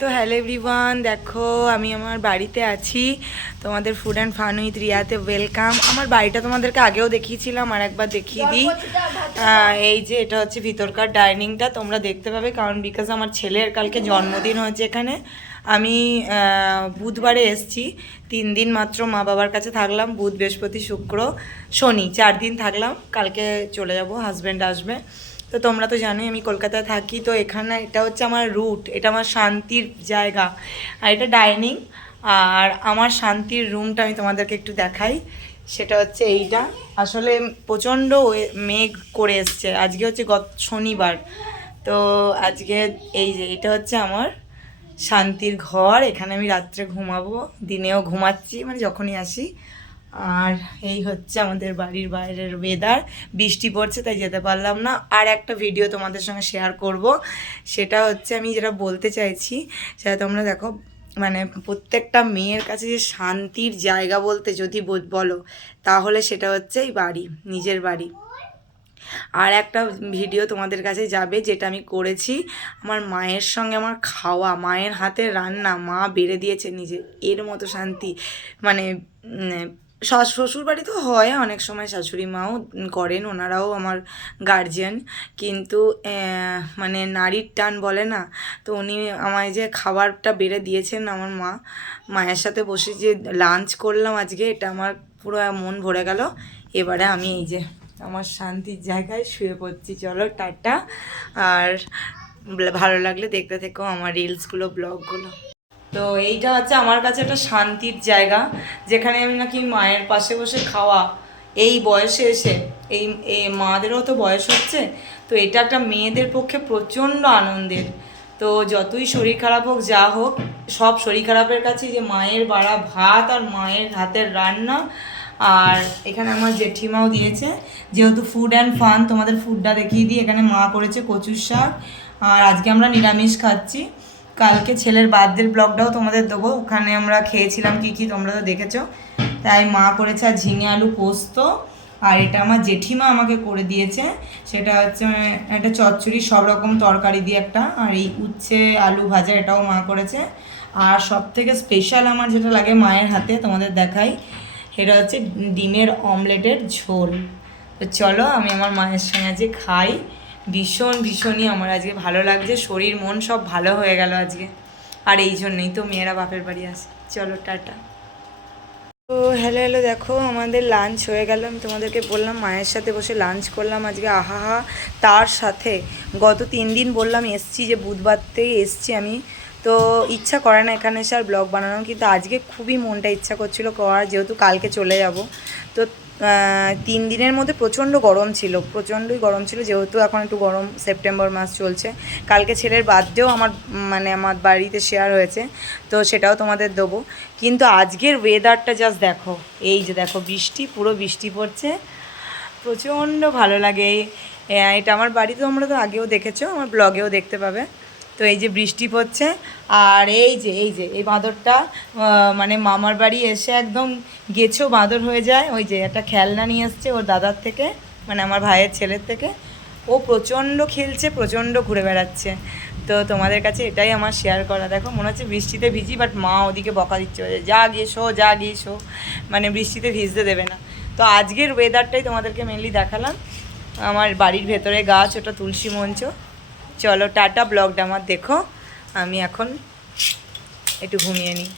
তো hello everyone, দেখো আমি আমার বাড়িতে আছি। তোমাদের ফুড অ্যান্ড ফান উইথ রিয়াতে ওয়েলকাম। আমার বাড়িটা তোমাদেরকে আগেও দেখিয়েছিলাম, আর একবার দেখিয়ে দিই। এই যে এটা হচ্ছে ভিতরকার ডাইনিংটা, তোমরা দেখতে পাবে, কারণ বিকজ আমার ছেলের কালকে জন্মদিন হয়েছে এখানে। আমি বুধবারে এসছি, 3 দিন মাত্র মা বাবার কাছে থাকলাম, বুধ বৃহস্পতি শুক্র শনি 4 দিন থাকলাম। কালকে চলে যাব, হাজব্যান্ড আসবে। তো তোমরা তো জানোই আমি কলকাতায় থাকি, তো এখানে এটা হচ্ছে আমার রুট, এটা আমার শান্তির জায়গা, আর এটা ডাইনিং। আর আমার শান্তির রুমটা আমি তোমাদেরকে একটু দেখাই। সেটা হচ্ছে এইটা, আসলে প্রচণ্ড মেঘ করে এসছে, আজকে হচ্ছে গত শনিবার। তো আজকে এই যে এটা হচ্ছে আমার শান্তির ঘর, এখানে আমি রাত্রে ঘুমাবো, দিনেও ঘুমাচ্ছি, মানে যখনই আসি। আর এই হচ্ছে আমাদের বাড়ির বাইরের ওয়েদার, বৃষ্টি পড়ছে তাই যেতে পারলাম না। আর একটা ভিডিও তোমাদের সঙ্গে শেয়ার করব, সেটা হচ্ছে আমি যেটা বলতে চাইছি সেটা তোমরা দেখো। মানে প্রত্যেকটা মেয়ের কাছে যে শান্তির জায়গা বলতে যদি বলো, তাহলে সেটা হচ্ছে এই বাড়ি, নিজের বাড়ি। আর একটা ভিডিও তোমাদের কাছে যাবে, যেটা আমি করেছি আমার মায়ের সঙ্গে, আমার খাওয়া, মায়ের হাতের রান্না, মা বেড়ে দিয়েছে নিজে, এর মতো শান্তি মানে শ্বশুর বাড়ি তো হয় অনেক সময়, শাশুড়ি মাও করেন, ওনারাও আমার গার্জিয়ান, কিন্তু মানে নারীর টান বলে না, তো উনি আমায় যে খাবারটা বেড়ে দিয়েছেন আমার মা, মায়ের সাথে বসে যে লাঞ্চ করলাম আজকে, এটা আমার পুরো মন ভরে গেল। এবারে আমি এই যে আমার শান্তির জায়গায় শুয়ে পড়ছি। চলো টাটা, আর ভালো লাগলে দেখতে থেকো আমার রিলসগুলো, ব্লগগুলো। তো এইটা হচ্ছে আমার কাছে একটা শান্তির জায়গা, যেখানে আমি নাকি মায়ের পাশে বসে খাওয়া, এই বয়সে এসে, এই মাদেরও তো বয়স হচ্ছে, তো এটা একটা মেয়েদের পক্ষে প্রচণ্ড আনন্দের। তো যতই শরীর খারাপ হোক, যা হোক, সব শরীর খারাপের কাছে যে মায়ের বাড়া ভাত আর মায়ের হাতের রান্না। আর এখানে আমার জেঠিমাও দিয়েছে, যেহেতু ফুড অ্যান্ড ফান, তোমাদের ফুডটা দেখিয়ে দিই। এখানে মা করেছে কচুর শাক, আর আজকে আমরা নিরামিষ খাচ্ছি। কালকে ছেলের বার্থডের ব্লগটাও তোমাদের দেবো, ওখানে আমরা খেয়েছিলাম কি কি তোমরা তো দেখেছো। তাই মা করেছে আর ঝিঙে আলু পোস্ত, আর এটা আমার জেঠিমা আমাকে করে দিয়েছে, সেটা হচ্ছে একটা চচ্চড়ি, সব রকম তরকারি দিয়ে একটা, আর এই উচ্ছে আলু ভাজা এটাও মা করেছে। আর সব থেকে স্পেশাল আমার যেটা লাগে মায়ের হাতে, তোমাদের দেখাই, সেটা হচ্ছে ডিমের অমলেটের ঝোল। তো চলো আমি আমার মায়ের সঙ্গে আজকে খাই, ভীষণই আমার আজকে ভালো লাগছে, শরীর মন সব ভালো হয়ে গেল আজকে। আর এই জন্যই তো মেয়েরা বাপের বাড়ি আসে। চলো টাটা। তো হ্যালো, দেখো আমাদের লাঞ্চ হয়ে গেল। আমি তোমাদেরকে বললাম মায়ের সাথে বসে লাঞ্চ করলাম আজকে, আহা। তার সাথে গত 3 দিন বললাম এসছি, যে বুধবার থেকে এসছি আমি, তো ইচ্ছা করে না এখানে এসে আর ব্লগ বানানো, কিন্তু আজকে খুবই মনটা ইচ্ছা করছিল করার, যেহেতু কালকে চলে যাব। তো 3 দিনের মধ্যে প্রচণ্ড গরম ছিল, প্রচণ্ডই গরম ছিল, যেহেতু এখন একটু গরম, সেপ্টেম্বর মাস চলছে। কালকে ছেলের বার্থডেও আমার মানে আমার বাড়িতে শেয়ার হয়েছে, তো সেটাও তোমাদের দেবো। কিন্তু আজকের ওয়েদারটা জাস্ট দেখো, এই যে দেখো বৃষ্টি, পুরো বৃষ্টি পড়ছে, প্রচণ্ড ভালো লাগে। এটা আমার বাড়ি, তো তোমরা তো আগেও দেখেছো, আমার ব্লগেও দেখতে পাবে। তো এই যে বৃষ্টি পড়ছে, আর এই বাঁদরটা মানে মামার বাড়ি এসে একদম গেছো বাঁদর হয়ে যায়। ওই যে একটা খেলনা নিয়ে এসছে ওর দাদার থেকে, মানে আমার ভাইয়ের ছেলের থেকে, ও প্রচণ্ড খেলছে, প্রচণ্ড ঘুরে বেড়াচ্ছে। তো তোমাদের কাছে এটাই আমার শেয়ার করা। দেখো মনে হচ্ছে বৃষ্টিতে ভিজি, বাট মা ওদিকে বকা দিচ্ছে, যা গিয়ে শো, মানে বৃষ্টিতে ভিজতে দেবে না। তো আজকের ওয়েদারটাই তোমাদেরকে মেনলি দেখালাম। আমার বাড়ির ভেতরে গাছ, ওটা তুলসী মঞ্চ। চলো টাটা, ব্লগটা আমার দেখো, আমি এখন একটু ঘুমিয়ে নিই।